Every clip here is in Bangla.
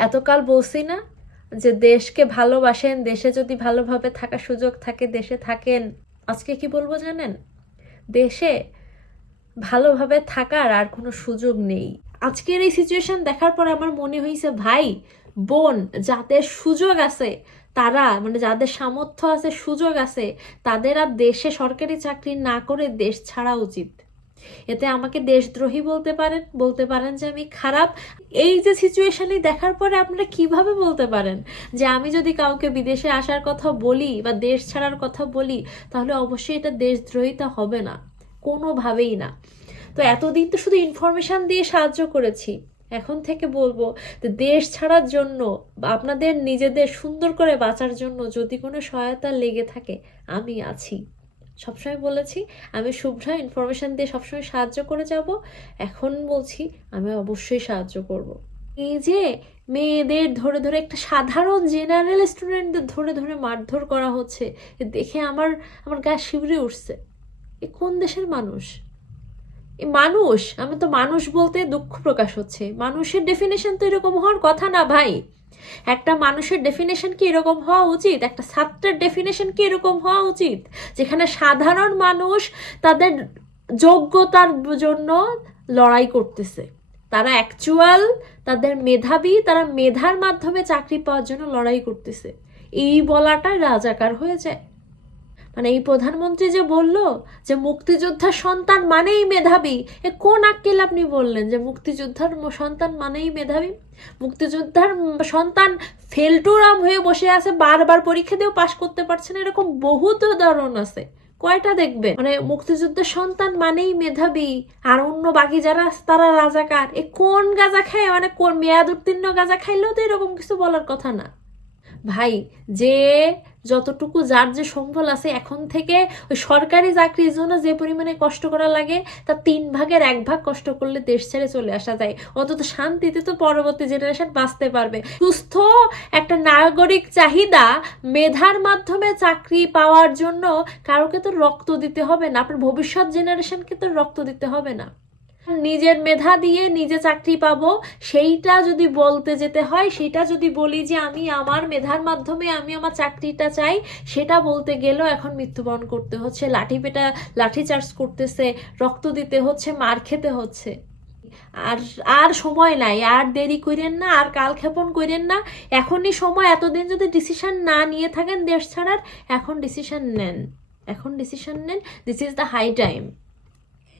এতকাল বলছি না যে দেশকে ভালোবাসেন, দেশে যদি ভালোভাবে থাকার সুযোগ থাকে, দেশে থাকেন। আজকে কি বলব জানেন? দেশে ভালোভাবে থাকার আর কোনো সুযোগ নেই। আজকের এই সিচুয়েশন দেখার পর আমার মনে হয়েছে ভাই, বোন, যাদের সুযোগ আছে, তারা মানে যাদের সামর্থ্য আছে, সুযোগ আছে, তাদের আর দেশে সরকারি চাকরি না করে দেশ ছাড়া উচিত। এতে আমাকে দেশদ্রোহী বলতে পারেন বলতে পারেন যে আমি খারাপ। এই যে সিচুয়েশনে দেখার পরে আপনারা কীভাবে বলতে পারেন? যে আমি যদি কাউকে বিদেশে আসার কথা বলি বা দেশ ছাড়ার কথা বলি, তাহলে অবশ্যই এটা দেশদ্রোহিতা হবে না। কোনোভাবেই না। তো এতদিন তো শুধু ইনফরমেশন দিয়ে সাহায্য করেছি। এখন থেকে বলব যে দেশ ছাড়ার জন্য আপনাদের নিজেদের সুন্দর করে বাঁচার জন্য যদি কোনো সহায়তা লেগে থাকে, আমি আছি। সবসময় বলেছি, আমি শুভ্রা ইনফরমেশন দিয়ে সবসময় সাহায্য করে যাব। এখন বলছি, আমি অবশ্যই সাহায্য করব। এই যে মেয়েদের ধরে ধরে একটা সাধারণ জেনারেল স্টুডেন্টদের ধরে ধরে মারধর করা হচ্ছে দেখে আমার আমার গা শিবরে উঠছে। এ কোন দেশের মানুষ? এ মানুষ? আমি তো মানুষ বলতে দুঃখ প্রকাশ হচ্ছে। মানুষের ডেফিনেশন তো এরকম হওয়ার কথা না ভাই। একটা মানুষের ডেফিনেশন কি এরকম হওয়া উচিত? একটা ছাত্রের ডেফিনেশন কি এরকম হওয়া উচিত? যেখানে সাধারণ মানুষ তাদের যোগ্যতার জন্য লড়াই করতেছে। তারা অ্যাকচুয়াল তাদের মেধাবী, তারা মেধার মাধ্যমে চাকরি পাওয়ার জন্য লড়াই করতেছে। এই বলাটা রাজাকার হয়ে যায়। মানে এই প্রধানমন্ত্রী যে বলল যে মুক্তিযোদ্ধার সন্তান মানেই মেধাবী, এ কোন আক্কেল আপনি বললেন যে মুক্তিযোদ্ধার সন্তান মানেই মেধাবী? মুক্তিযোদ্ধার সন্তান ফেলটুরাম হয়ে বসে আছে, বারবার পরীক্ষা দিয়েও পাশ করতে পারছে না, এরকম বহুত উদাহরণ আছে। কয়টা দেখবে মানে মুক্তিযুদ্ধের সন্তান মানেই মেধাবী, আর অন্য বাকি যারা তারা রাজাকার। এ কোন গাঁজা খায়? মানে কোন মেয়াদ উত্তীর্ণ গাঁজা খাইলেও তো এরকম কিছু বলার কথা না। ভাই, যে যতটুকু যার যে সম্বল আছে, এখন থেকে ওই সরকারি চাকরির জন্য যে পরিমাণে কষ্ট করা লাগে, তার তিন ভাগের এক ভাগ কষ্ট করলে দেশ ছেড়ে চলে আসা যায়। অন্তত শান্তিতে তো পরবর্তী জেনারেশন বাঁচতে পারবে। সুস্থ একটা নাগরিক চাহিদা মেধার মাধ্যমে চাকরি পাওয়ার জন্য কারোকে তো রক্ত দিতে হবে না। আপনার ভবিষ্যৎ জেনারেশনকে তো রক্ত দিতে হবে না। নিজের মেধা দিয়ে নিজে চাকরি পাবো, সেইটা যদি বলতে যেতে হয়, সেটা যদি বলি যে আমি আমার মেধার মাধ্যমে আমি আমার চাকরিটা চাই, সেটা বলতে গেলেও এখন মৃত্যুবরণ করতে হচ্ছে, লাঠি পেটা, লাঠি চার্জ করতেছে, রক্ত দিতে হচ্ছে, মার খেতে হচ্ছে। আর আর সময় নাই, আর দেরি করেন না, আর কাল কালক্ষেপণ করেন না, এখনই সময়, এতদিন যদি ডিসিশন না নিয়ে থাকেন দেশ ছাড়ার, এখন ডিসিশন নেন, এখন ডিসিশন নেন this is the high time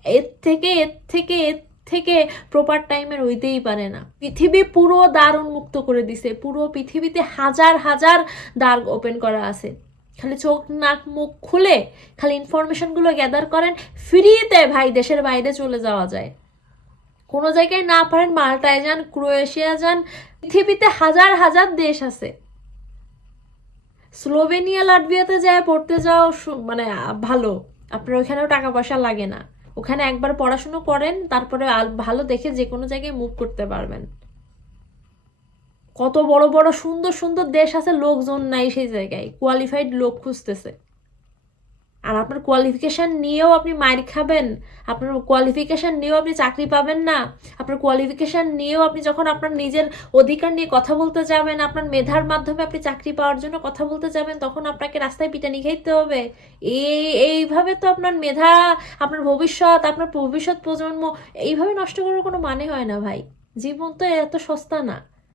এর থেকে এর থেকে এর থেকে প্রপার টাইমের হইতেই পারে না। পৃথিবী পুরো দ্বার উন্মুক্ত করে দিছে। পুরো পৃথিবীতে হাজার হাজার দ্বার ওপেন করা আছে। খালি চোখ, নাক, মুখ খুলে খালি ইনফরমেশনগুলো গ্যাদার করেন ফ্রিতে ভাই দেশের বাইরে চলে যাওয়া যায়। কোনো জায়গায় না পারেন মাল্টায় যান, ক্রোয়েশিয়া যান, পৃথিবীতে হাজার হাজার দেশ আছে। স্লোভেনিয়া, লাটভিয়াতে যায়, পড়তে যাও মানে ভালো। আপনার ওখানেও টাকা পয়সা লাগে না। ওখানে একবার পড়াশুনো করেন, তারপরে ভালো দেখে যে কোনো জায়গায় মুভ করতে পারবেন। কত বড় বড় সুন্দর সুন্দর দেশ আছে, লোকজন নাই সেই জায়গায় কোয়ালিফাইড লোক খুঁজতেছে। আর আপনার কোয়ালিফিকেশান নিয়েও আপনি মাইর খাবেন, আপনার কোয়ালিফিকেশন নিয়েও আপনি চাকরি পাবেন না, আপনার কোয়ালিফিকেশন নিয়েও আপনি যখন আপনার নিজের অধিকার নিয়ে কথা বলতে যাবেন, আপনার মেধার মাধ্যমে আপনি চাকরি পাওয়ার জন্য কথা বলতে যাবেন, তখন আপনাকে রাস্তায় পিটানি খাইতে হবে। এই, এইভাবে তো আপনার মেধা, আপনার ভবিষ্যৎ আপনার ভবিষ্যৎ প্রজন্ম এইভাবে নষ্ট করার কোনো মানে হয় না ভাই। জীবন তো এত সস্তা না।